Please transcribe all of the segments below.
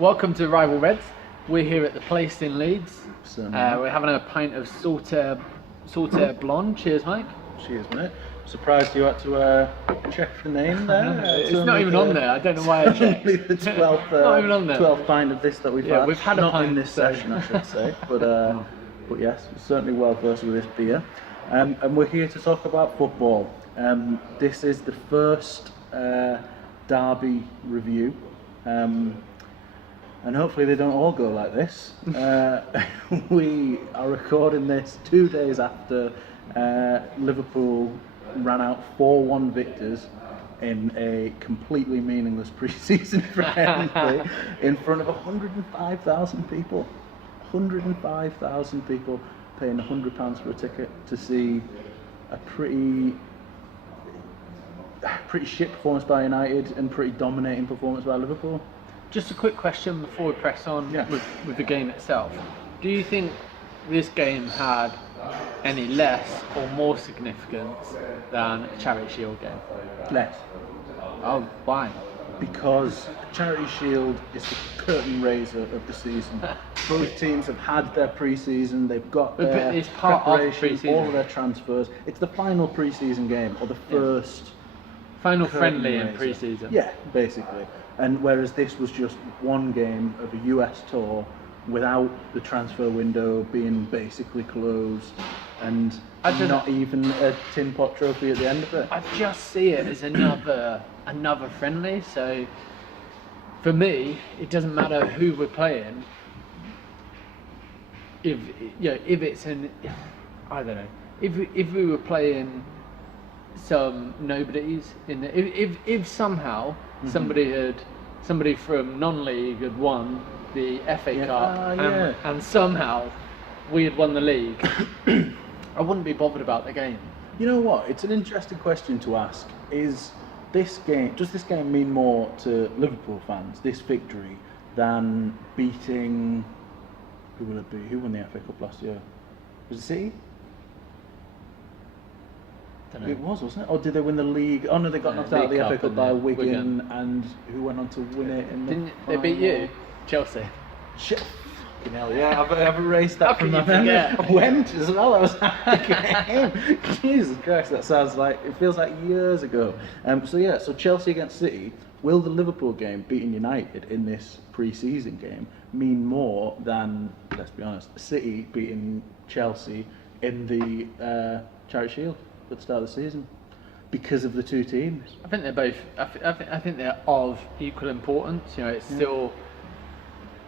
Welcome to Rival Reds. We're here at the Place in Leeds. We're having a pint of Saltaire Blonde. Cheers, Mike. Cheers, mate. Surprised you had to check the name there. It's not even on there. I don't know why I checked. Only the 12th, not even on there. 12th pint of this that we've had. We've had a not pint in this session, I should say. But yes, certainly well versed with this beer. And we're here to talk about football. This is the first derby review. And hopefully they don't all go like this. We are recording this 2 days after Liverpool ran out 4-1 victors in a completely meaningless pre-season friendly in front of 105,000 people. 105,000 people paying £100 for a ticket to see a pretty shit performance by United and pretty dominating performance by Liverpool. Just a quick question before we press on with the game itself. Do you think this game had any less or more significance than a Charity Shield game? Less. Oh, why? Because Charity Shield is the curtain raiser of the season. Both teams have had their pre-season, they've got their it's part preparation, of all of their transfers. It's the final pre-season game, or the first final friendly raiser. in pre-season. Yeah, basically. And whereas this was just one game of a US tour without the transfer window being basically closed and not even a tin pot trophy at the end of it. I just see it as another friendly. So for me, it doesn't matter who we're playing. If it's I don't know. If we were playing some nobodies in the, if somehow somebody from non-league had won the FA Cup and somehow we had won the league, I wouldn't be bothered about the game. You know what? It's an interesting question to ask. Does this game mean more to Liverpool fans, this victory, than beating, who will it be? Who won the FA Cup last year? Was it City? It was, wasn't it? Or did they win the league? Oh no, they got knocked out of the FA Cup by Wigan, and who went on to win it in the Didn't they beat you? Chelsea. Fucking hell, yeah, I've erased that from my memory. I went as well, I was like, Jesus Christ, that sounds like, it feels like years ago. So Chelsea against City, will the Liverpool game beating United in this pre-season game mean more than, let's be honest, City beating Chelsea in the Charity Shield at the start of the season? Because of the two teams. I think they're both. I think they're of equal importance. You know, it's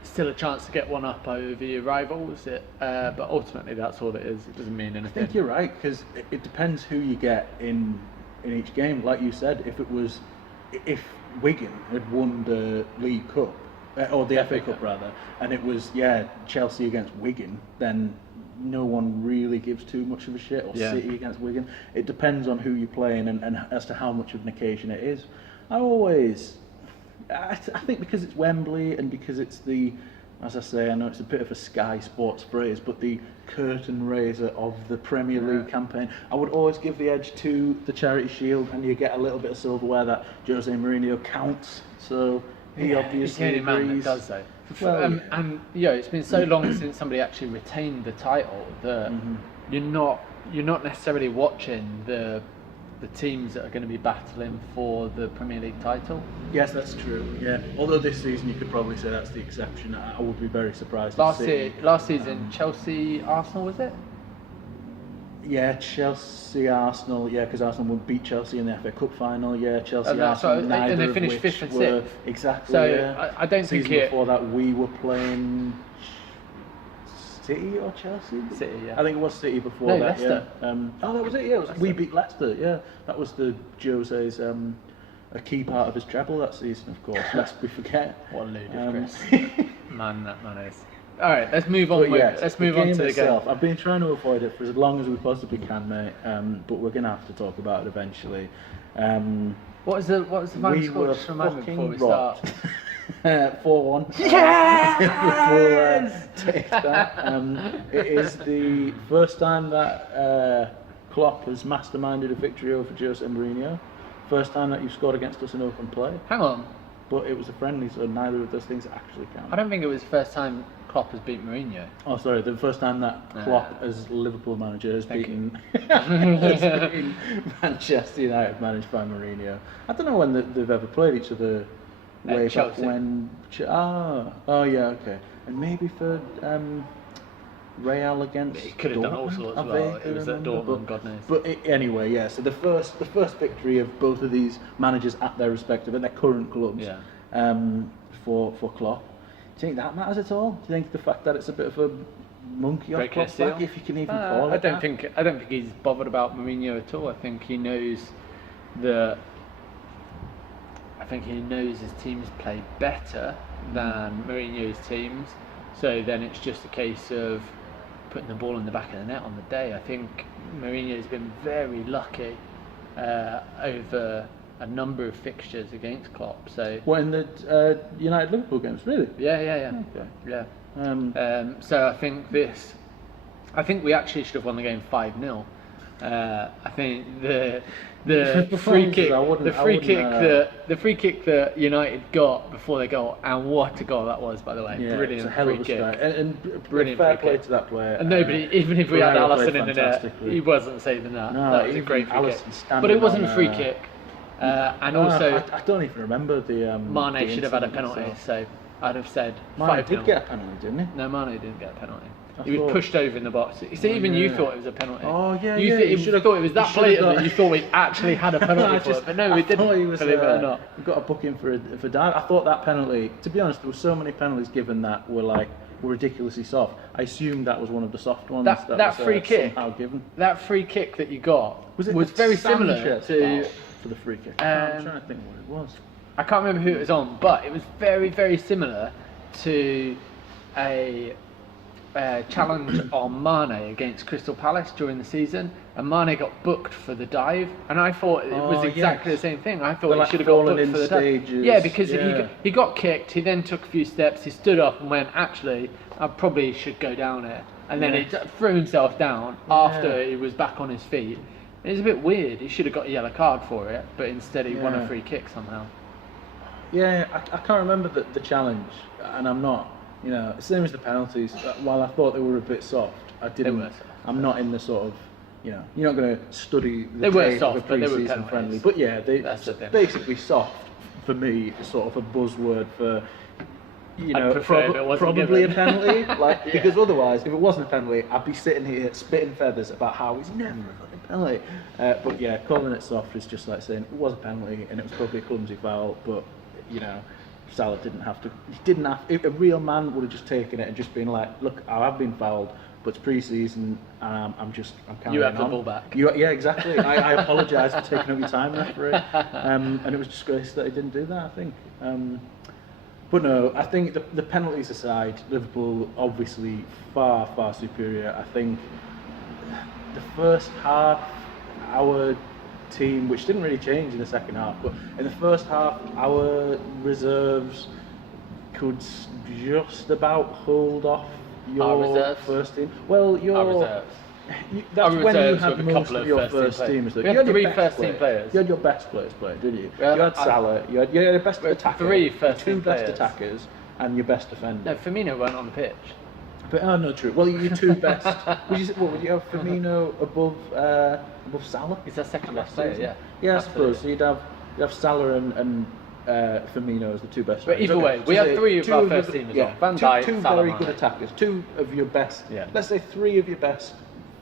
still a chance to get one up over your rivals. But ultimately, that's all it is. It doesn't mean anything. I think you're right, because it depends who you get in each game. Like you said, if Wigan had won the League Cup or the FA Cup rather, and it was Chelsea against Wigan, then no one really gives too much of a shit, or City against Wigan. It depends on who you're playing and as to how much of an occasion it is. I think because it's Wembley and because it's as I say, I know it's a bit of a Sky Sports phrase, but the curtain raiser of the Premier League campaign, I would always give the edge to the Charity Shield, and you get a little bit of silverware that Jose Mourinho counts. So he obviously he's the only man that does though. Well, and it's been so long since somebody actually retained the title that you're not necessarily watching the teams that are going to be battling for the Premier League title. Yes, that's true. Yeah, although this season you could probably say that's the exception. I would be very surprised. Last season, Chelsea, Arsenal, was it? Yeah, Chelsea, Arsenal. Yeah, because Arsenal would beat Chelsea in the FA Cup final. Yeah, Chelsea, Arsenal. And they finished 5th and 6th. Exactly. So I don't think before that we were playing City or Chelsea? City, yeah. I think it was City before that. Leicester. Yeah. That was it. Yeah, we beat Leicester. Yeah, that was the Jose's a key part of his treble that season, of course. Lest we forget. What a ludicrous man that man is. All right, let's move on. Let's move on to the game. I've been trying to avoid it for as long as we possibly can, mate. But we're gonna have to talk about it eventually. What was the final score? Just remind me before we start. 4-1. Yes! Take that. It is the first time that Klopp has masterminded a victory over Jose Mourinho. First time that you've scored against us in open play. Hang on. but it was a friendly, so neither of those things actually count. I don't think it was the first time Klopp has beat Mourinho. Oh, sorry, the first time that Klopp, as Liverpool manager, has Thank beaten Manchester United, managed by Mourinho. I don't know when they've ever played each other. Way back Chelsea. when. Oh yeah, okay. And maybe for Real against. He could have done all sorts as well. It was at Dortmund, God knows. But anyway, yeah. So the first victory of both of these managers at their respective, at their current clubs, for Klopp. Do you think that matters at all? Do you think the fact that it's a bit of a monkey off Klopp's back, if you can even call it? I don't think he's bothered about Mourinho at all. I think he knows his teams play better than Mourinho's teams. So then it's just a case of putting the ball in the back of the net on the day. I think Mourinho's been very lucky over a number of fixtures against Klopp. So what, in the United Liverpool games, really? Yeah. So I think we actually should have won the game 5-0. I think the free kick that United got before they goal, and what a goal that was, by the way. Yeah, brilliant it's a hell of a free kick. And Brilliant fair free play kick. to that player. And nobody, even if we had Pereira Alisson played in the net, fantastically. he wasn't saving that. No, That was a even great free Alisson kick. standing But it wasn't on, a free kick. And also, I don't even remember the. Mane should have had a incident penalty, itself. so I'd have said Mane 5-0. did get a penalty, didn't he? No, Mane didn't get a penalty. I He was thought- pushed over in the box. So even you thought it was a penalty. Oh, yeah, you yeah, he should have thought it was that should have blatant got- that you thought we actually had a penalty for it. But no, we didn't. He was, believe it or not. We got a booking for dive. I thought that penalty. To be honest, there were so many penalties given that were ridiculously soft. I assumed that was one of the soft ones. That was, free kick. somehow given. That free kick that you got Was very similar Sanchez to. foul for the free kick? I'm trying to think what it was. I can't remember who it was on, but it was very, very similar to a challenge on Mane against Crystal Palace during the season, and Mane got booked for the dive, and I thought it was exactly the same thing. I thought he should have got booked for the dive. Yeah, because he got kicked, he then took a few steps, he stood up and went, actually, I probably should go down here. And then he threw himself down after he was back on his feet. It was a bit weird. He should have got a yellow card for it, but instead he won a free kick somehow. Yeah, I can't remember the challenge, and I'm not, same as the penalties. While I thought they were a bit soft, I didn't. They were soft. I'm not in the sort of, you're not going to study the They were tape soft, of a but they were pre-season penalties. friendly. But yeah, That's the thing. basically soft for me is sort of a buzzword for. I'd prefer if it wasn't probably given. a penalty, because otherwise, if it wasn't a penalty, I'd be sitting here spitting feathers about how it's never a fucking penalty. But yeah, calling it soft is just like saying it was a penalty and it was probably a clumsy foul, but Salah didn't have to. He didn't have. If a real man would have just taken it and just been like, "Look, I have been fouled, but it's pre-season, and I'm carrying You have on." the ball back. Yeah, exactly. I apologise for taking up your time, referee. And it was disgrace that he didn't do that, I think. But no, I think the penalties aside, Liverpool obviously far, far superior. I think the first half, our team, which didn't really change in the second half, but in the first half, our reserves could just about hold off your first team. Well, Our reserves. That's Our when you reserves had with a most couple of of your first-team first players. teams. We You had your 3 best first-team players. You had your best players playing, didn't you? Yeah, You had Salah. You had your best attacker. 3 your first-team 2 best players. attackers and your best defender. No, Firmino weren't on the pitch. But no, true. Well, your 2 best. Would you have Firmino above Salah? He's our second best player, yeah. Yeah, I Absolutely. suppose. So you'd have Salah and Firmino as the 2 best. But players. either way, we So had say 3 of 2 our the- first team as well. Van two Dijk, two Salah, very Mane. good attackers. 2 of your best. Yeah. Let's say 3 of your best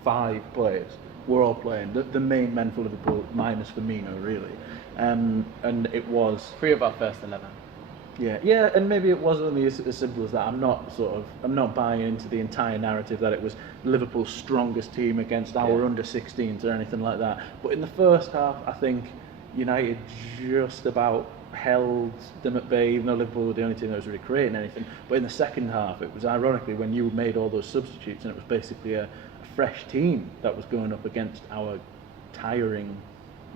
5 players were all playing. The main men for Liverpool, minus Firmino, really. And it was. 3 of our first 11. Yeah, and maybe it wasn't only as simple as that. I'm not buying into the entire narrative that it was Liverpool's strongest team against our under 16s or anything like that. But in the first half, I think United just about held them at bay, even though Liverpool were the only team that was really creating anything. But in the second half, it was ironically when you made all those substitutes, and it was basically a fresh team that was going up against our tiring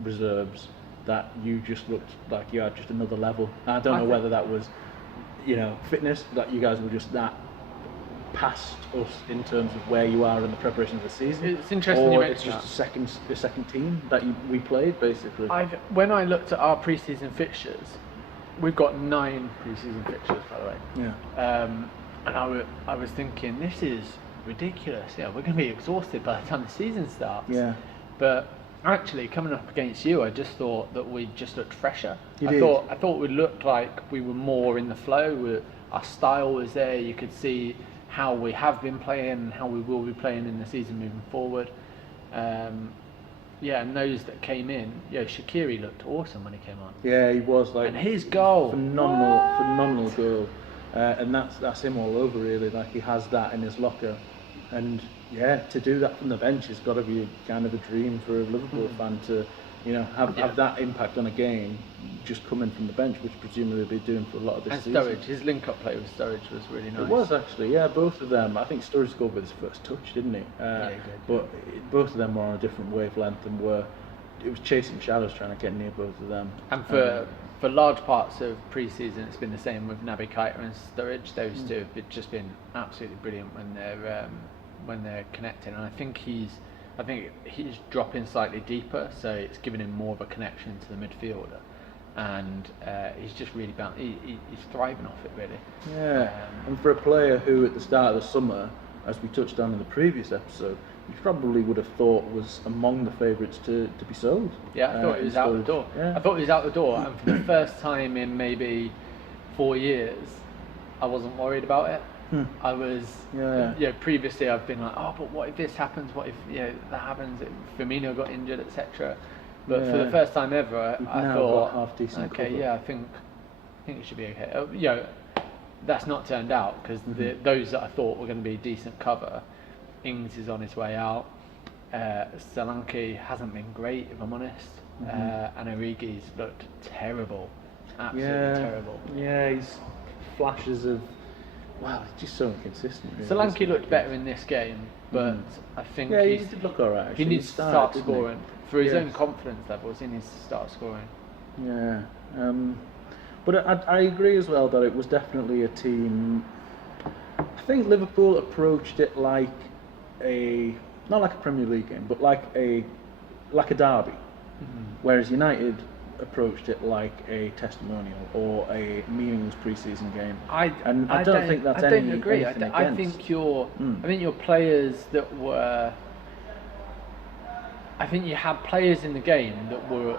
reserves, that you just looked like you had just another level. I don't know whether that was, fitness, that you guys were just that past us in terms of where you are in the preparation of the season. It's interesting you or mention it's just a second team that we played basically. When I looked at our pre-season fixtures, we've got 9 pre-season fixtures, by the way. Yeah. And I was thinking, this is ridiculous. Yeah, we're going to be exhausted by the time the season starts. Yeah. But actually, coming up against you, I just thought that we just looked fresher. You I did. thought we looked like we were more in the flow. Our style was there. You could see how we have been playing, how we will be playing in the season moving forward. Yeah, and those that came in, Shaqiri looked awesome when he came on. Yeah, he was like. And his goal, phenomenal goal, and that's him all over really. Like he has that in his locker, and yeah, to do that from the bench has got to be kind of a dream for a Liverpool fan to, have that impact on a game, just coming from the bench, which presumably they'll be doing for a lot of this season. And Sturridge, his link-up play with Sturridge was really nice. It was actually, yeah, both of them. I think Sturridge scored with his first touch, didn't he? Yeah, he did. But both of them were on a different wavelength and it was chasing shadows trying to get near both of them. And for large parts of pre-season, it's been the same with Naby Keita and Sturridge. Those two have just been absolutely brilliant when they're connecting. And I think he's dropping slightly deeper, so it's giving him more of a connection to the midfielder. And he's just really he's thriving off it, really. Yeah, and for a player who at the start of the summer, as we touched on in the previous episode, you probably would have thought was among the favourites to be sold. Yeah, I thought he was out the door. Yeah. I thought he was out the door, and for the first time in maybe 4 years, I wasn't worried about it. I was, previously I've been like, oh, but what if this happens? What if that happens? If Firmino got injured, etc. But for the first time ever, I thought, half decent okay, cover. yeah, I think it should be okay. That's not turned out because those that I thought were going to be decent cover, Ings is on his way out. Solanke hasn't been great, if I'm honest. And Origi's looked terrible, absolutely terrible. Yeah, he's flashes of. Wow, it's just so inconsistent. Really, Solanke looked better in this game, but I think he did look alright. He needs to start scoring for his own confidence levels. He needs to start scoring. Yeah, but I agree as well that it was definitely a team. I think Liverpool approached it like not like a Premier League game, but like a derby, whereas United approached it like a testimonial or a meaningless pre-season game. I don't think that's I don't agree. I think your players that were. I think you had players in the game that were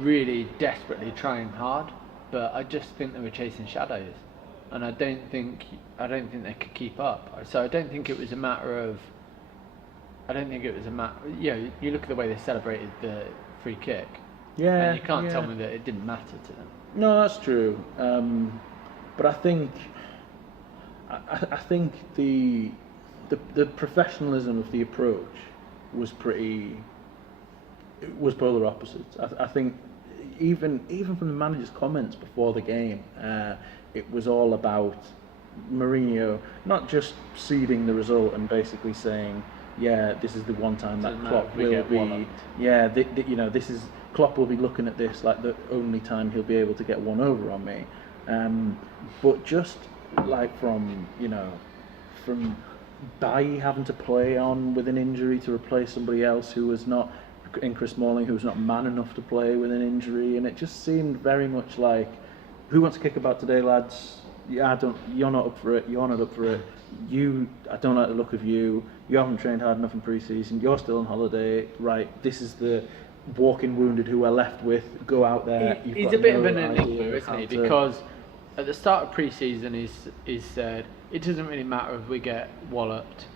really desperately trying hard, but I just think they were chasing shadows, and I don't think they could keep up. So I don't think it was a matter of. You look at the way they celebrated the free kick. Yeah, and you can't tell me that it didn't matter to them. No, that's true. But I think the professionalism of the approach was polar opposites. I think even from the manager's comments before the game, it was all about Mourinho not just ceding the result and basically saying, yeah, this is the one time that Klopp will be. Yeah, this is. Klopp will be looking at this like the only time he'll be able to get one over on me, but just like from Bailly having to play on with an injury to replace somebody else who was not in Chris Smalling, who was not man enough to play with an injury, and it just seemed very much like, who wants to kick about today, lads? Yeah, you're not up for it. You're not up for it. I don't like the look of you. You haven't trained hard enough in pre-season. You're still on holiday. Right, this is the walking wounded who we're left with. Go out there. He's a bit of an enigma, isn't he? Because at the start of pre-season, he's said it doesn't really matter if we get walloped.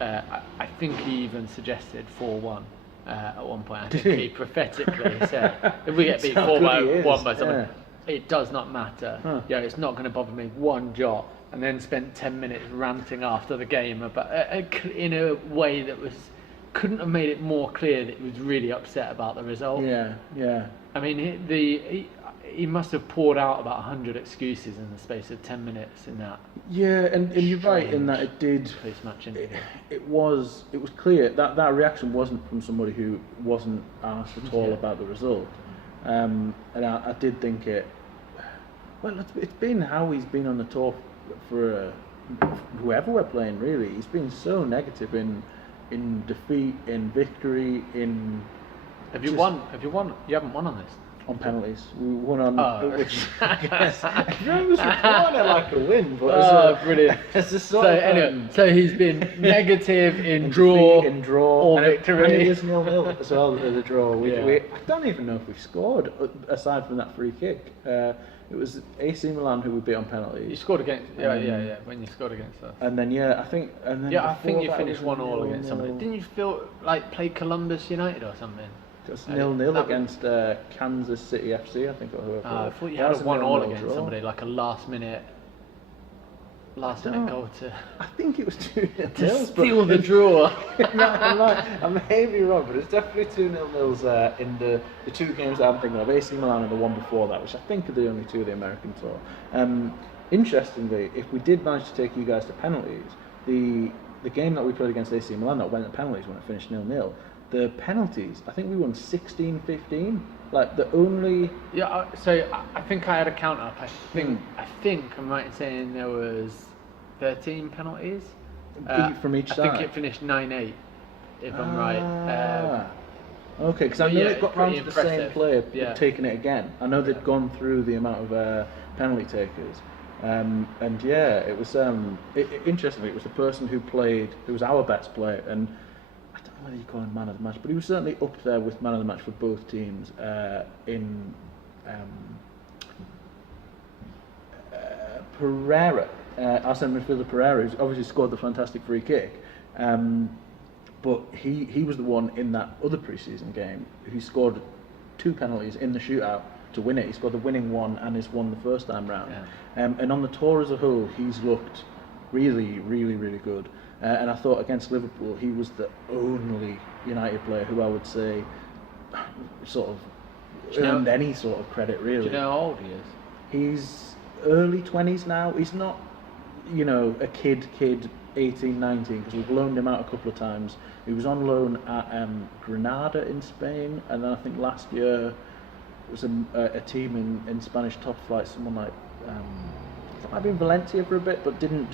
I think he even suggested 4-1 at one point. I think he prophetically said if we get beat 4-1 by someone, it does not matter. It's not going to bother me one jot. And then spent 10 minutes ranting after the game about in a way that couldn't have made it more clear that he was really upset about the result. Yeah. I mean, he must have poured out about 100 excuses in the space of 10 minutes in that. Yeah, and you're right in that it did. It was clear that reaction wasn't from somebody who wasn't asked at all about the result, and I did think it. Well, it's been how he's been on the tour for whoever we're playing. Really, he's been so negative in defeat, in victory, in. Have you won? You haven't won on this. On penalties. We won on... which I guess everyone was reporting it like a win, but brilliant. It's a So anyway, so he's been negative in draw or victory. And it was 0-0 as well, the draw. I don't even know if we've scored, aside from that free kick. It was AC Milan who we beat on penalties. You scored against... Yeah, when you scored against us. And then, I think you finished 1-1 against somebody. Didn't you feel like play Columbus United or something? Just 0-0 against Kansas City FC, I think. I thought you had a 1-1 against somebody, like a last minute goal to... I think it was 2-0. To steal the draw. I may be wrong, but it's definitely 2-0 in the two games that I'm thinking of, AC Milan and the one before that, which I think are the only two of the American tour. Interestingly, if we did manage to take you guys to penalties, the game that we played against AC Milan that went to penalties when it finished 0-0, the penalties, I think we won 16-15. Like the only... Yeah, so I think I had a count up. I think I'm right in saying there was 13 penalties. From each side? I think it finished 9-8, if I'm right. Okay, because I know it got round to the same player taking it again. I know they'd gone through the amount of penalty takers. It was interestingly, it was the person who was our best player, and I don't know whether you call him man of the match, but he was certainly up there with man of the match for both teams in Pereira, our centre midfielder Pereira, who's obviously scored the fantastic free kick, but he was the one in that other pre-season game who scored 2 penalties in the shootout to win it. He scored the winning one and has won the first time round. And on the tour as a whole, he's looked really, really, really good. And I thought against Liverpool, he was the only United player who I would say sort of earned any sort of credit, really. Do you know how old he is? He's early 20s now. He's not, a kid, 18, 19, because we've loaned him out a couple of times. He was on loan at Granada in Spain, and then I think last year it was a team in Spanish top flight, someone like... it might have been Valencia for a bit, but didn't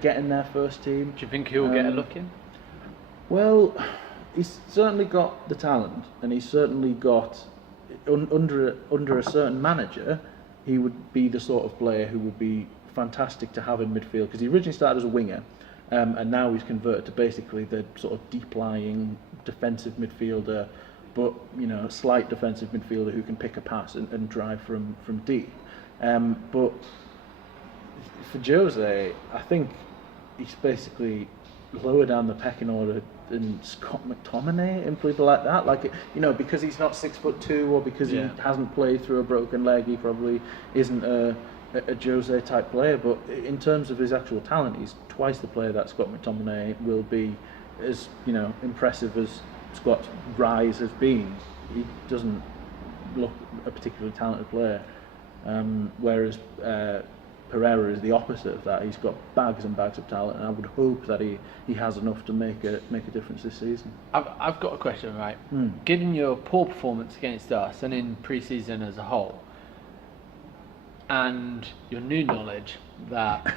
get in their first team. Do you think he'll get a look in? Well, he's certainly got the talent, and he's certainly got under a certain manager, he would be the sort of player who would be fantastic to have in midfield, because he originally started as a winger, and now he's converted to basically the sort of deep-lying defensive midfielder, but slight defensive midfielder who can pick a pass and drive from deep. But for Jose, I think he's basically lower down the pecking order than Scott McTominay and people like that. Like, because he's not 6'2", or because he hasn't played through a broken leg, he probably isn't a Jose type player. But in terms of his actual talent, he's twice the player that Scott McTominay will be. As impressive as Scott's rise has been, he doesn't look a particularly talented player. Whereas Pereira is the opposite of that. He's got bags and bags of talent, and I would hope that he has enough to make a difference this season. I've got a question, right? Given your poor performance against us and in pre-season as a whole, and your new knowledge that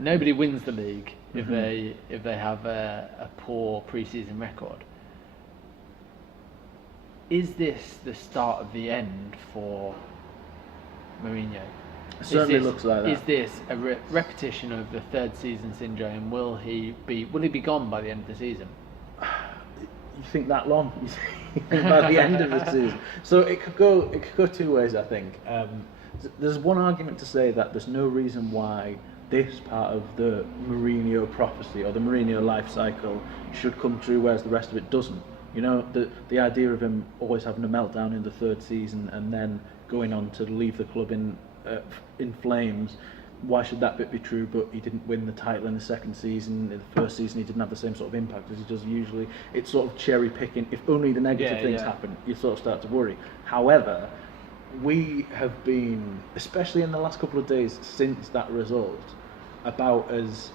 nobody wins the league if they have a poor pre-season record, is this the start of the end for Mourinho? Certainly looks like that. Is this a repetition of the third season syndrome? Will he be gone by the end of the season? You think that long? You think by the end of the season? So it could go two ways, I think. There's one argument to say that there's no reason why this part of the Mourinho prophecy or the Mourinho life cycle should come true, whereas the rest of it doesn't. The idea of him always having a meltdown in the third season and then going on to leave the club in flames. Why should that bit be true? But he didn't win the title in the second season. In the first season, he didn't have the same sort of impact as he does usually. It's sort of cherry picking. If only the negative things happen, you sort of start to worry. However, we have been, especially in the last couple of days since that result, about as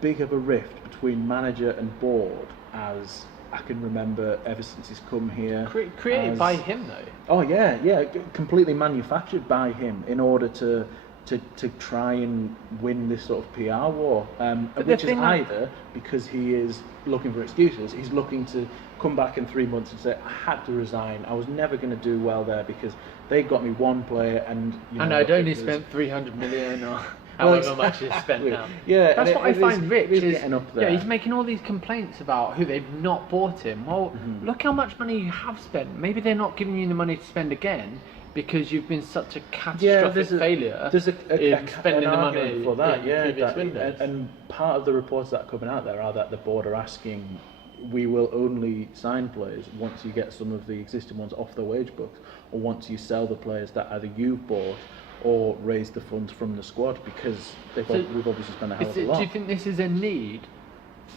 big of a rift between manager and board as I can remember ever since he's come here. Created by him, though. Oh yeah, completely manufactured by him in order to to try and win this sort of PR war, But which is either because he is looking for excuses, he's looking to come back in 3 months and say, I had to resign, I was never going to do well there because they got me one player and I'd only spent 300 million or however much he's spent now. Yeah, that's what I find rich is getting up there. Yeah, he's making all these complaints about who they've not bought him. Well, look how much money you have spent. Maybe they're not giving you the money to spend again because you've been such a catastrophic failure in spending the money for that. in previous windows. And part of the reports that are coming out there are that the board are asking, we will only sign players once you get some of the existing ones off the wage books, or once you sell the players that either you've bought or raise the funds from the squad, because we've obviously spent a hell of a lot. Do you think this is a need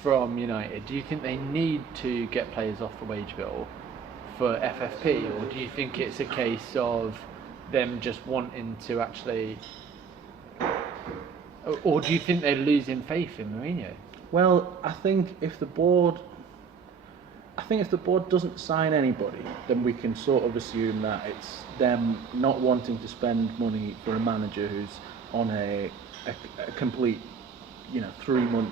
from United? Do you think they need to get players off the wage bill for FFP, or do you think it's a case of them just wanting to actually, or do you think they're losing faith in Mourinho? Well, I think if the board doesn't sign anybody, then we can sort of assume that it's them not wanting to spend money for a manager who's on a complete 3-month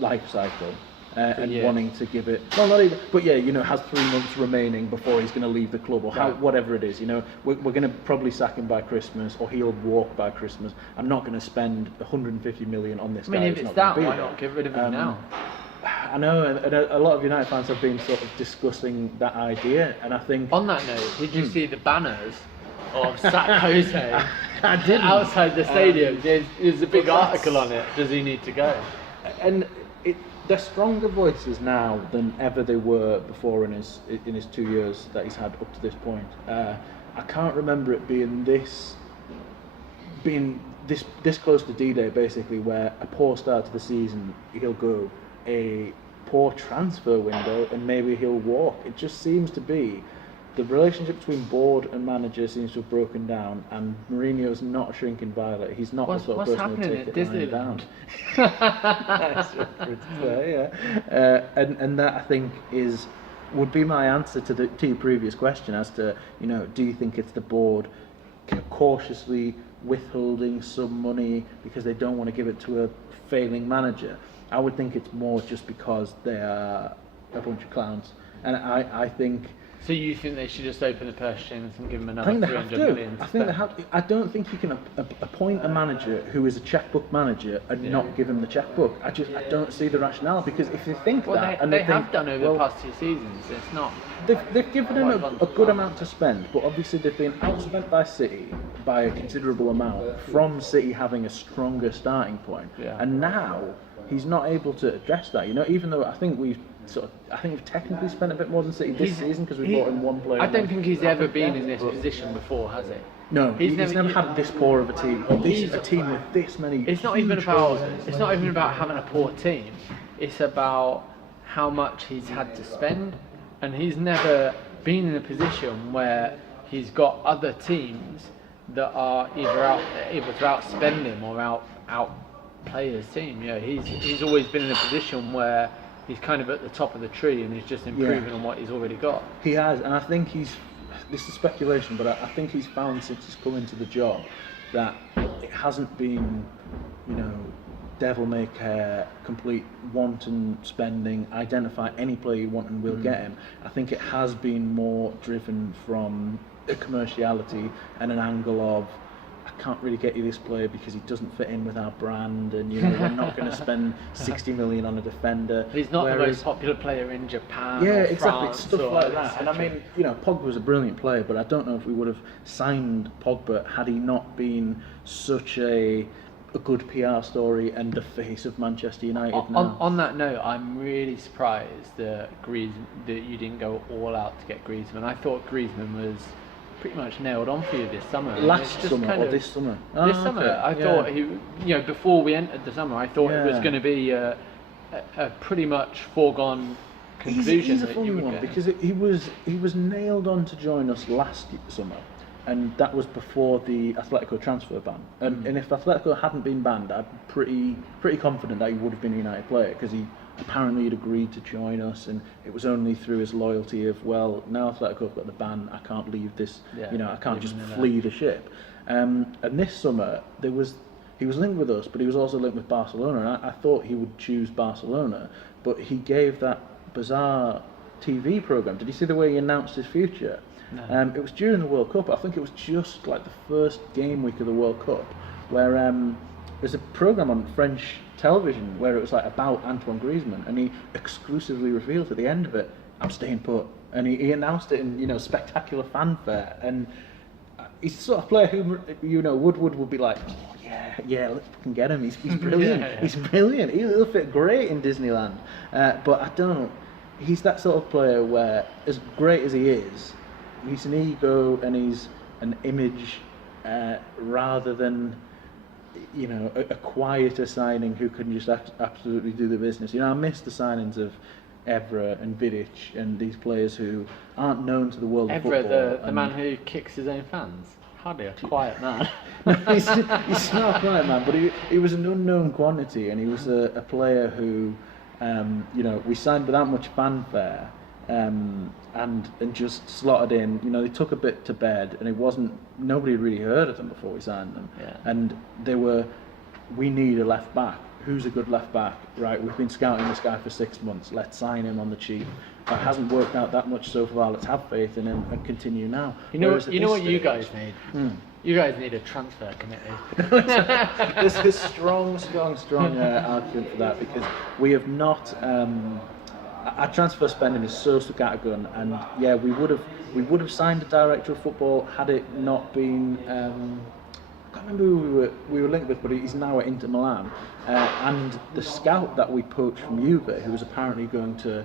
life cycle. And wanting to give it, well, not even, but has 3 months remaining before he's going to leave the club, or whatever it is. We're going to probably sack him by Christmas, or he'll walk by Christmas. I'm not going to spend 150 million on this guy. I mean, if it's that, why not get rid of him now? I know, and a lot of United fans have been sort of discussing that idea, and I think. On that note, did you see the banners of Sack Jose I didn't. outside the stadium? There's a big article on it. Does he need to go? And they're stronger voices now than ever they were before in his 2 years that he's had up to this point. I can't remember it being this close to D-Day, basically, where a poor start to the season, he'll go, a poor transfer window, and maybe he'll walk. It just seems to be the relationship between board and manager seems to have broken down, and Mourinho's not a shrinking violet. He's not the sort of person who'll take it lying down. That's and that, I think, would be my answer to your previous question as to, do you think it's the board cautiously withholding some money because they don't want to give it to a failing manager? I would think it's more just because they are a bunch of clowns, and I think. So you think they should just open the purse strings and give him another 300 million? I think they have to. I don't think you can appoint a manager who is a checkbook manager and not give him the checkbook. I don't see the rationale, because if you think they have done over the past 2 seasons. It's not. They've given him a good amount to spend, but obviously they've been outspent by City by a considerable amount from City having a stronger starting point, and now he's not able to address that. Even though I think we've technically spent a bit more than City this season because we brought in one player. I don't think he's ever been in this position before, has he? No, he's never had this poor of a team. A team with this many. It's not even about having a poor team. It's about how much he's had to spend, and he's never been in a position where he's got other teams that are either able to outspend him or outplay his team. He's always been in a position where he's kind of at the top of the tree and he's just improving on what he's already got. He has, and I think this is speculation, but I think he's found since he's come into the job that it hasn't been, devil may care, complete wanton spending, identify any player you want and we'll get him. I think it has been more driven from a commerciality and an angle of, I can't really get you this player because he doesn't fit in with our brand, and we're not going to spend 60 million on a defender. He's not the most popular player in Japan. Yeah, or exactly, France stuff like that. And I mean, Pogba was a brilliant player, but I don't know if we would have signed Pogba had he not been such a good PR story and the face of Manchester United now. On that note, I'm really surprised that you didn't go all out to get Griezmann. I thought Griezmann was pretty much nailed on for you this summer. Last summer or this summer? This summer. I thought before we entered the summer, I thought it was going to be a pretty much foregone conclusion. He's a funny one because he was nailed on to join us last summer, and that was before the Atletico transfer ban. And if Atletico hadn't been banned, I'm pretty confident that he would have been a United player, because he apparently had agreed to join us, and it was only through his loyalty of, well, now Atletico have got the ban, I can't leave this, I can't just flee the ship. And this summer he was linked with us, but he was also linked with Barcelona, and I thought he would choose Barcelona, but he gave that bizarre TV program. Did you see the way he announced his future? No. It was during the World Cup. I think it was just like the first game week of the World Cup, where there's a program on French television where it was like about Antoine Griezmann, and he exclusively revealed at the end of it, "I'm staying put," and he announced it in spectacular fanfare. And he's the sort of player who Woodward would be like, "Oh, yeah, let's fucking get him. He's brilliant. Yeah. He's brilliant. He'll fit great in Disneyland." But I don't. He's that sort of player where, as great as he is, he's an ego and he's an image rather than a quieter signing who can just absolutely do the business. I miss the signings of Evra and Vidic and these players who aren't known to the world of football. Evra, the man who kicks his own fans. Hardly a quiet man. he's not a quiet man, but he was an unknown quantity, and he was a player who, we signed without much fanfare, and just slotted in. They took a bit to bed, and nobody had really heard of them before we signed them. Yeah. And we need a left back. Who's a good left back? Right, we've been scouting this guy for 6 months. Let's sign him on the cheap. It hasn't worked out that much so far. Let's have faith in him and continue now. You know what you guys need? You guys need a transfer committee. There's a strong argument for that, because we have not. Our transfer spending is so scattergun, and yeah, we would have signed a director of football had it not been. I can't remember who we were linked with, but he's now at Inter Milan. And the scout that we poached from Juve, who was apparently going to,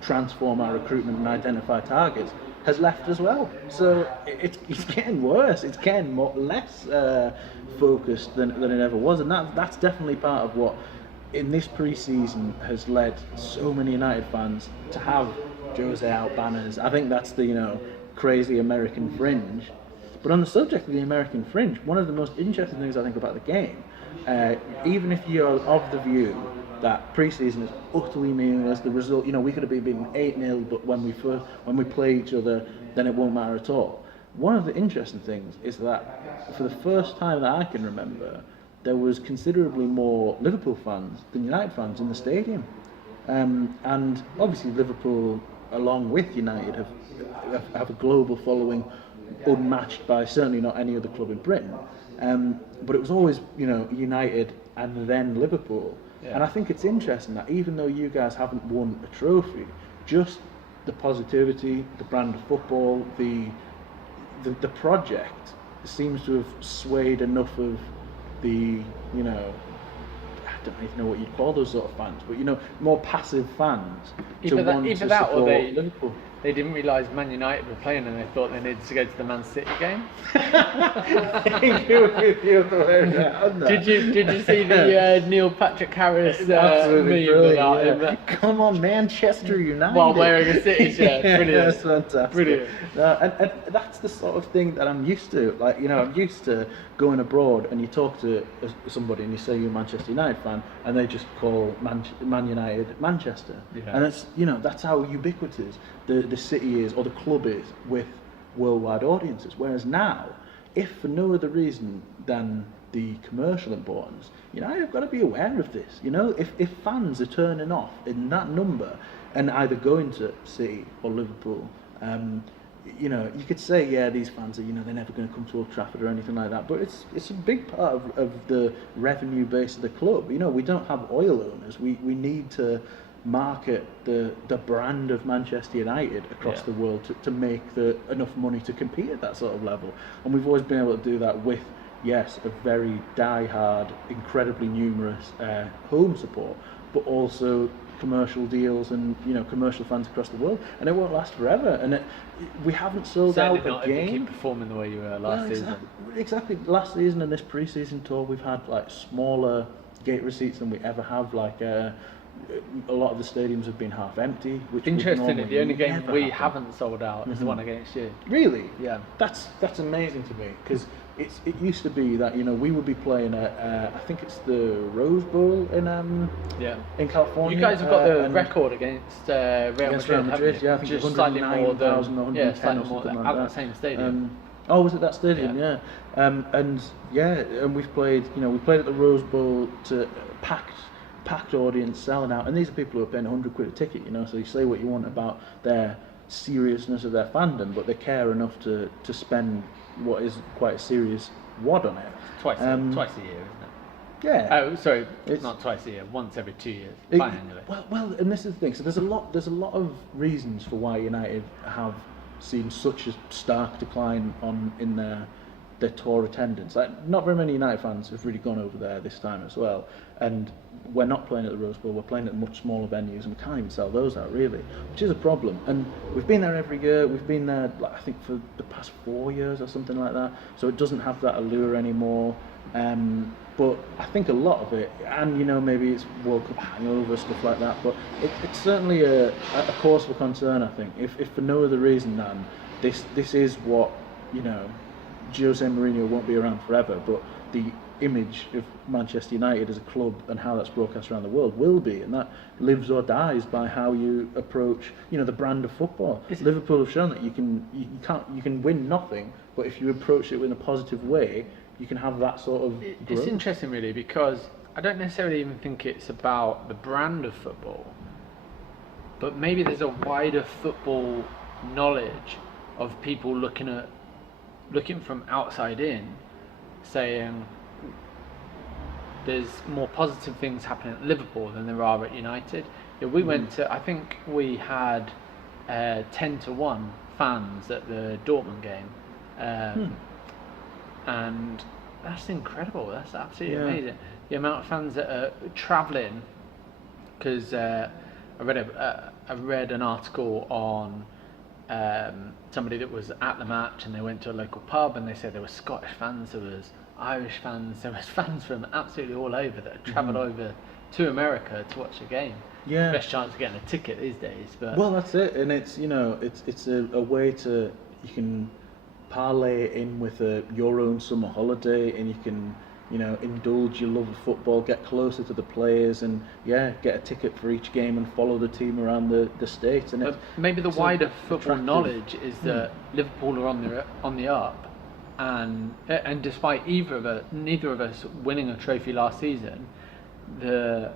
transform our recruitment and identify targets, has left as well. So it's getting worse. It's getting less focused than it ever was, and that's definitely part of what in this pre-season has led so many United fans to have Jose out banners. I think that's the crazy American fringe. But on the subject of the American fringe, one of the most interesting things I think about the game, even if you're of the view that pre-season is utterly meaningless, the result, we could have been beaten 8-0, but when we play each other, then it won't matter at all. One of the interesting things is that for the first time that I can remember, there was considerably more Liverpool fans than United fans in the stadium. And obviously Liverpool, along with United, have a global following unmatched by certainly not any other club in Britain. But it was always, United and then Liverpool. Yeah. And I think it's interesting that even though you guys haven't won a trophy, just the positivity, the brand of football, the project seems to have swayed enough of the, I don't even know what you'd call those sort of fans, but more passive fans to want to support Liverpool. They didn't realise Man United were playing, and they thought they needed to go to the Man City game. Did you see the Neil Patrick Harris absolutely meme brilliant, about him? Come on, Manchester United. While wearing a City shirt, brilliant. That's fantastic. Brilliant. And that's the sort of thing that I'm used to. Like, I'm used to going abroad and you talk to somebody and you say you're a Manchester United fan, and they just call Man United Manchester. Yeah. And it's that's how ubiquitous the city is, or the club is, with worldwide audiences. Whereas now, if for no other reason than the commercial importance, I've got to be aware of this. If fans are turning off in that number and either going to City or Liverpool, you could say, yeah, these fans are, they're never going to come to Old Trafford or anything like that, but it's a big part of the revenue base of the club. We don't have oil owners. We need to market the brand of Manchester United across the world to make enough money to compete at that sort of level. And we've always been able to do that with, yes, a very die-hard, incredibly numerous home support, but also commercial deals and commercial fans across the world, and it won't last forever. And we haven't sold out a game. Keep performing the way you were last season. Exactly. Last season and this pre-season tour, we've had like smaller gate receipts than we ever have. Like a lot of the stadiums have been half empty. Which interesting. The only game we haven't sold out is the one against you. Really? Yeah. That's amazing to me, because it used to be that we would be playing at I think it's the Rose Bowl in California. You guys have got the record against Real Madrid. Yeah, I think just 109,000 or 110 slightly more at the same stadium. Oh, was it that stadium? Yeah. And we've played. We played at the Rose Bowl to packed audience, selling out, and these are people who are paying £100 a ticket. So you say what you want about their seriousness of their fandom, but they care enough to spend what is quite a serious wad on it. Twice a year, isn't it? Yeah. Oh, sorry, it's not twice a year. Once every 2 years, biannually. Well, and this is the thing. So there's a lot of reasons for why United have seen such a stark decline in their tour attendance. Like, not very many United fans have really gone over there this time as well. And we're not playing at the Rose Bowl. We're playing at much smaller venues, and we can't even sell those out really, which is a problem. And we've been there every year. We've been there, I think, for the past 4 years or something like that. So it doesn't have that allure anymore. But I think a lot of it, and maybe it's World Cup hangover, stuff like that, but it's certainly a cause for concern, I think, if for no other reason than this is what, Jose Mourinho won't be around forever, but the image of Manchester United as a club and how that's broadcast around the world will be, and that lives or dies by how you approach, the brand of football. Liverpool have shown that you can win nothing, but if you approach it in a positive way, you can have that sort of growth. It's interesting, really, because I don't necessarily even think it's about the brand of football, but maybe there's a wider football knowledge of people looking from outside in, saying there's more positive things happening at Liverpool than there are at United. We went to, I think we had 10-1 fans at the Dortmund game. And that's incredible. That's absolutely amazing. The amount of fans that are travelling, because I read an article on somebody that was at the match, and they went to a local pub, and they said there were Scottish fans, there was Irish fans, there was fans from absolutely all over that had travelled over to America to watch a game. Yeah. Best chance of getting a ticket these days. But well, that's it, and it's it's a way to, you can parlay it in with your own summer holiday, and you can indulge your love of football, get closer to the players, and get a ticket for each game and follow the team around the states. And maybe the wider football knowledge is that Liverpool are on the up, and despite neither of us winning a trophy last season, the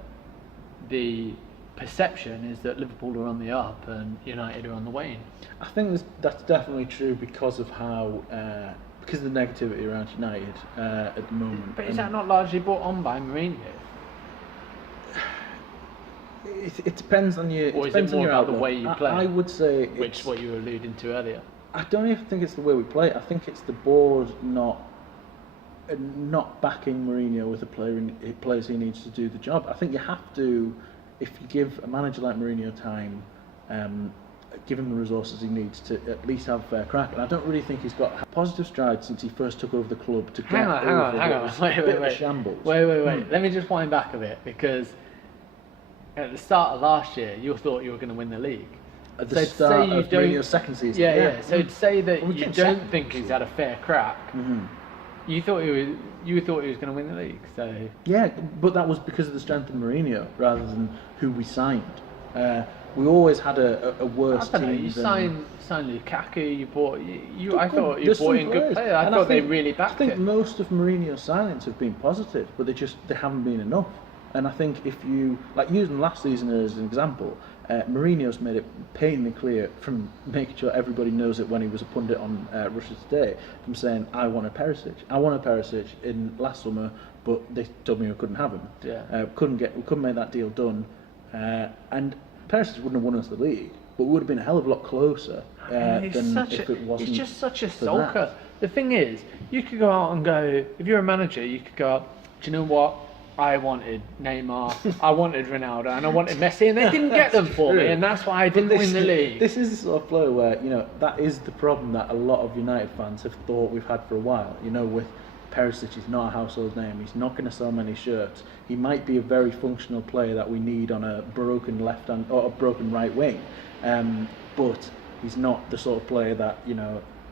perception is that Liverpool are on the up and United are on the wane. I think that's definitely true because of how because of the negativity around United at the moment. But is that not largely brought on by Mourinho? It depends on your. Or it is depends it more on your about outlook. the way you play? I would say, which is what you were alluding to earlier. I don't even think it's the way we play. I think it's the board not backing Mourinho with the players he needs to do the job. I think you have to, if you give a manager like Mourinho time, give him the resources he needs to at least have a fair crack. And I don't really think he's got positive strides since he first took over the club to hang on. Wait. Shambles. Wait. Let me just wind back a bit, because at the start of last year, you thought you were going to win the league. At the start of Mourinho's second season. Yeah. So to say that you don't second think he's had a fair crack, you thought he was going to win the league. So yeah, but that was because of the strength of Mourinho rather than who we signed. We always had a worse team. You signed Lukaku. I thought you brought in good players. I thought they really backed it. I think most of Mourinho's signings have been positive, but they haven't been enough. And I think if you, like, using last season as an example, Mourinho's made it painfully clear, from making sure everybody knows it when he was a pundit on Russia Today, from saying, I wanted Perisic in last summer, but they told me we couldn't have him. Yeah. We couldn't make that deal done, and Perisic wouldn't have won us the league, but we would have been a hell of a lot closer than if it wasn't. He's just such a sulker. The thing is, you could go out and go, if you're a manager, you could go, do you know what? I wanted Neymar, I wanted Ronaldo, and I wanted Messi, and they didn't get them for me, and that's why I didn't win the league. This is the sort of flow where, that is the problem that a lot of United fans have thought we've had for a while. With Perisic, he's not a household name, he's not going to sell many shirts. He might be a very functional player that we need on a broken left hand or a broken right wing, but he's not the sort of player that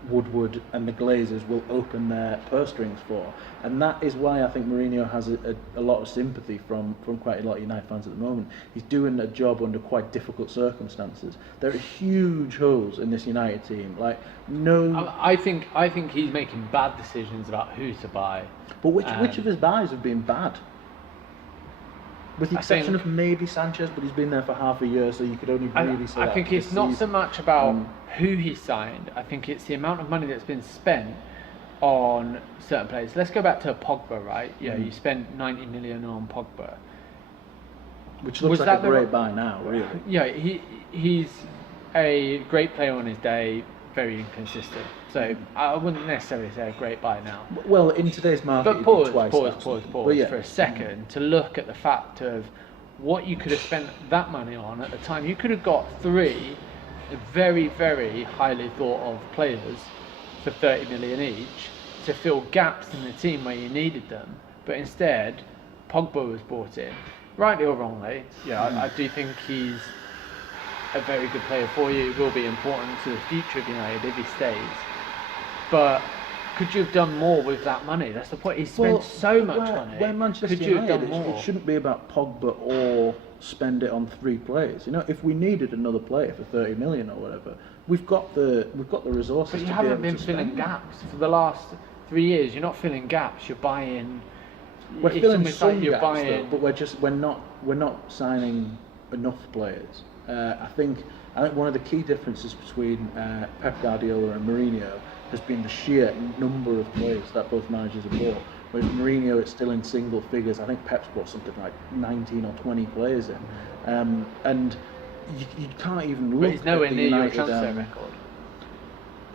Woodward and the Glazers will open their purse strings for. And that is why I think Mourinho has a lot of sympathy from quite a lot of United fans at the moment. He's doing a job under quite difficult circumstances. There are huge holes in this United team. Like, no... I think he's making bad decisions about who to buy. But which of his buys have been bad? With the exception of maybe Sanchez, but he's been there for half a year, so you could only really say I think it's not so much about who he signed. I think it's the amount of money that's been spent on certain players. Let's go back to Pogba, right? Yeah, you spent 90 million on Pogba. Which looks like a great buy now, really. Yeah, he's a great player on his day, very inconsistent. So I wouldn't necessarily say a great buy now. Well, in today's market, but pause well, yeah. for a second to look at the fact of what you could have spent that money on at the time. You could have got 3 very, very highly thought of players for 30 million each to fill gaps in the team where you needed them. But instead, Pogba was brought in, rightly or wrongly. Yeah, I do think he's a very good player for you. Will be important to the future of United if he stays. But could you have done more with that money? That's the point. He spent so much money. When Manchester could you have United, done more? It shouldn't be about Pogba or spend it on 3 players. You know, if we needed another player for 30 million or whatever, we've got the resources. But you to haven't be able been to filling spend gaps for the last 3 years. You're not filling gaps. You're buying. We're it's filling almost some like you're gaps, buying. though, but we're not signing enough players. I think one of the key differences between Pep Guardiola and Mourinho has been the sheer number of players that both managers have bought. Whereas Mourinho, it's still in single figures. I think Pep's bought something like 19 or 20 players in, and you can't even look. But he's nowhere at the near United, your transfer record.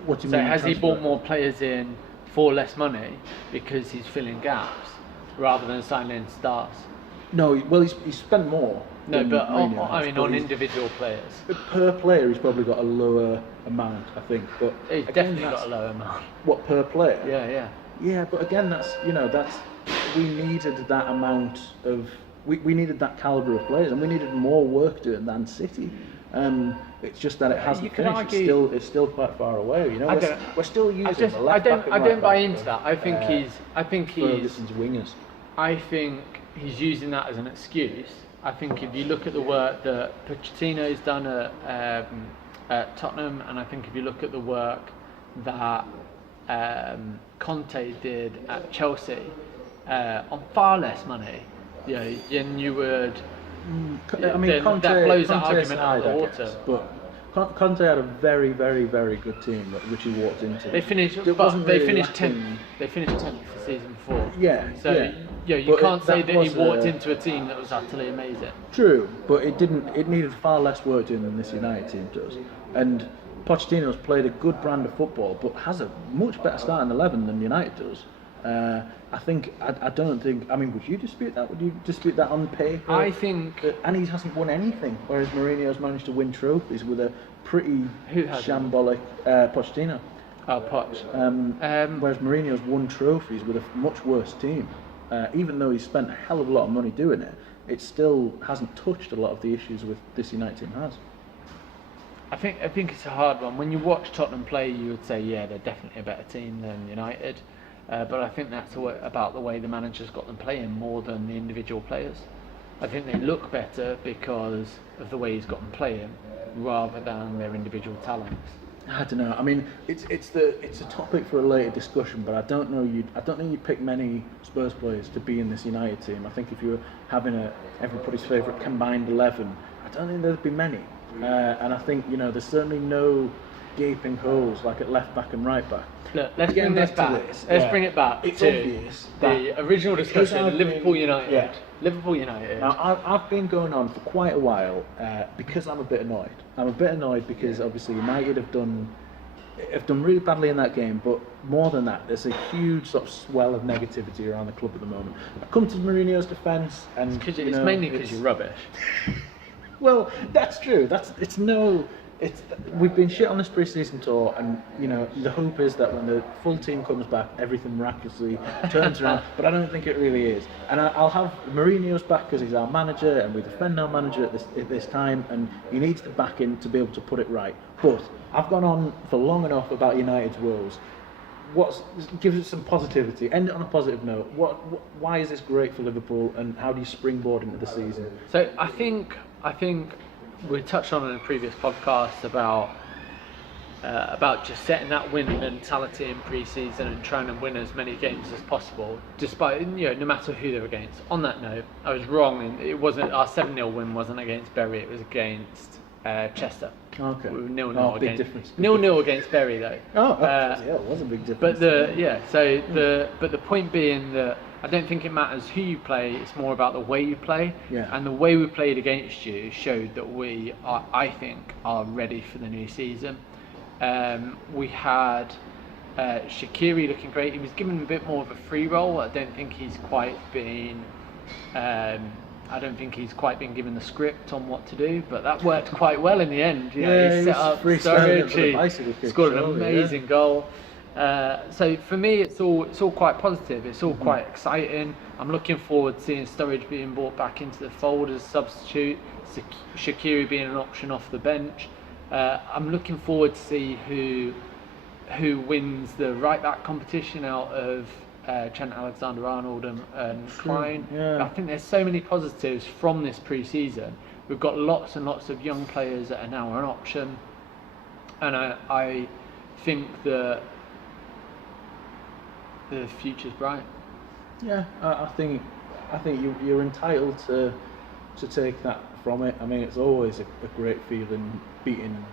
What do you So mean? has he bought more players in for less money because he's filling gaps rather than signing stars? No, well, he's spent more. No, but Mourinho has, on individual players. Per player, he's probably got a lower amount, I think. But He's again, definitely got a lower amount. What, per player? Yeah. Yeah, but again, that's we needed that amount of we needed that caliber of players, and we needed more work doing than City. It's just that it hasn't finished. Argue, it's still quite far away. You know, we're still using the I left back and right don't buy back into that. I think he's Ferguson's wingers. I think he's using that as an excuse. I think if you look at the work that Pochettino's done at Tottenham, and I think if you look at the work that Conte did at Chelsea on far less money, then you would. I mean, Conte, that blows that Conte's argument out of the water. But Conte had a very, very, very good team which he walked into. They finished 10th. They finished 10th for season 4. Yeah. So you can't say that he walked into a team that was utterly amazing. True, but it didn't. It needed far less work doing than this United team does. And Pochettino's played a good brand of football, but has a much better starting 11 than United does. I don't think. I mean, would you dispute that? Would you dispute that on paper? I think. And he hasn't won anything, whereas Mourinho's managed to win trophies with a pretty shambolic Pochettino. Oh, Poch. Whereas Mourinho's won trophies with a much worse team. Even though he's spent a hell of a lot of money doing it, it still hasn't touched a lot of the issues with this United team has. I think it's a hard one. When you watch Tottenham play, you would say, yeah, they're definitely a better team than United. But I think that's about the way the manager's got them playing more than the individual players. I think they look better because of the way he's got them playing, rather than their individual talents. I don't know. I mean, it's a topic for a later discussion, but I don't know you'd pick many Spurs players to be in this United team. I think if you were having everybody's favourite combined 11, I don't think there'd be many. And I think there's certainly no gaping holes like at left back and right back. Look, let's bring this back. Let's bring it back. It's to obvious the original discussion. Liverpool United. Yeah. Liverpool United. Now, I've been going on for quite a while because I'm a bit annoyed. I'm a bit annoyed because obviously United have done really badly in that game, but more than that, there's a huge sort of swell of negativity around the club at the moment. I come to Mourinho's defence, and it's mainly because you're rubbish. Well, that's true. we've been shit on this pre-season tour, and you know the hope is that when the full team comes back, everything miraculously turns around. But I don't think it really is. And I'll have Mourinho's back because he's our manager, and we defend our manager at this time, and he needs the backing to be able to put it right. But I've gone on for long enough about United's woes. Gives it some positivity. End it on a positive note. Why is this great for Liverpool, and how do you springboard into the season? So I think we touched on in a previous podcast about just setting that win mentality in pre-season and trying to win as many games as possible, despite no matter who they're against. On that note, I was wrong, and it wasn't our 7-0 win wasn't against Bury, it was against Chester. Okay. 0-0 big difference. 0-0 against Bury though. Yeah, it was a big difference. But the point being that I don't think it matters who you play, it's more about the way you play. Yeah. And the way we played against you showed that we are, I think, are ready for the new season. We had Shaqiri looking great. He was given a bit more of a free role. I don't think he's quite been given the script on what to do, but that worked quite well in the end. He set up Sturridge, scored an amazing goal. So for me, it's all quite positive. It's all quite exciting. I'm looking forward to seeing Sturridge being brought back into the fold as a substitute, Shaqiri being an option off the bench. I'm looking forward to see who wins the right back competition out of Trent Alexander-Arnold and Klein. Yeah. I think there's so many positives from this pre-season. We've got lots and lots of young players that are now an option, and I think that the future's bright. Yeah, I think you're entitled to take that from it. I mean, it's always a great feeling beating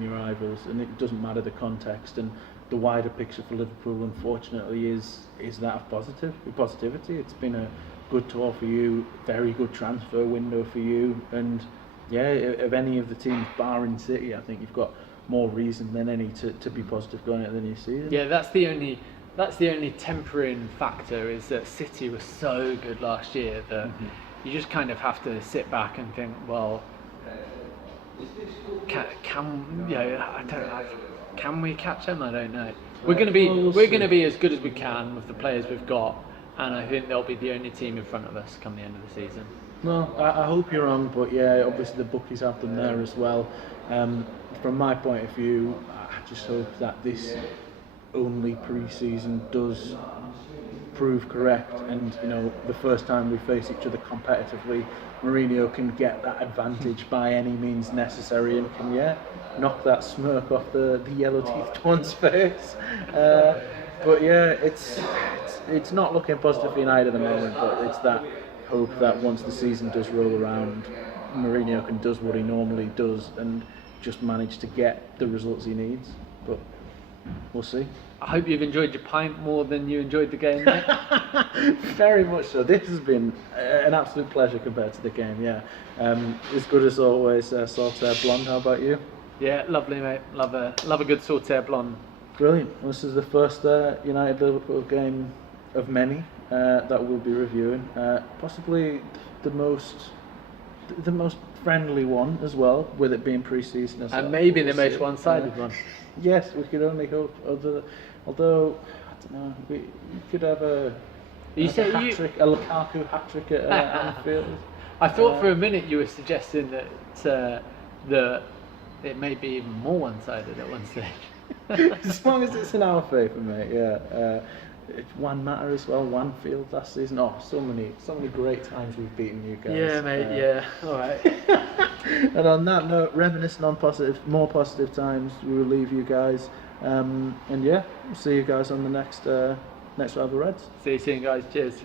your rivals, and it doesn't matter the context. And the wider picture for Liverpool, unfortunately, is that of positivity. It's been a good tour for you, very good transfer window for you, and yeah, of any of the teams barring City, I think you've got more reason than any to be positive going into the new season. Yeah, that's the only tempering factor, is that City was so good last year that you just kind of have to sit back and think, well, can we catch them? I don't know. We're going to be as good as we can with the players we've got, and I think they'll be the only team in front of us come the end of the season. Well, I hope you're wrong, but yeah, obviously the bookies have them there as well. From my point of view, I just hope that this only pre-season does prove correct, and the first time we face each other competitively, Mourinho can get that advantage by any means necessary, and can knock that smirk off the yellow-teethed one's face. But yeah, it's not looking positive for United at the moment, but it's that hope that once the season does roll around, Mourinho can does what he normally does and just manage to get the results he needs. But we'll see. I hope you've enjoyed your pint more than you enjoyed the game, mate. Very much so. This has been an absolute pleasure compared to the game, yeah. As good as always, Sauterre Blonde. How about you? Yeah, lovely, mate. Love a good Sauterre Blonde. Brilliant. Well, this is the first United Liverpool game of many that we'll be reviewing. Possibly the most friendly one as well, with it being pre-season as well. And maybe the most one-sided one. Yes, we could only hope. Although I don't know, we could have a Lukaku hat-trick at Anfield. I thought for a minute you were suggesting that it may be even more one-sided at one stage. As long as it's in our favour, mate. Yeah. One matter as well. One field last season. Oh, so many great times we've beaten you guys. Yeah, mate. Yeah. All right. And on that note, reminiscing on more positive times, we will leave you guys. And yeah, we'll see you guys on the next round of Reds. See you soon, guys. Cheers.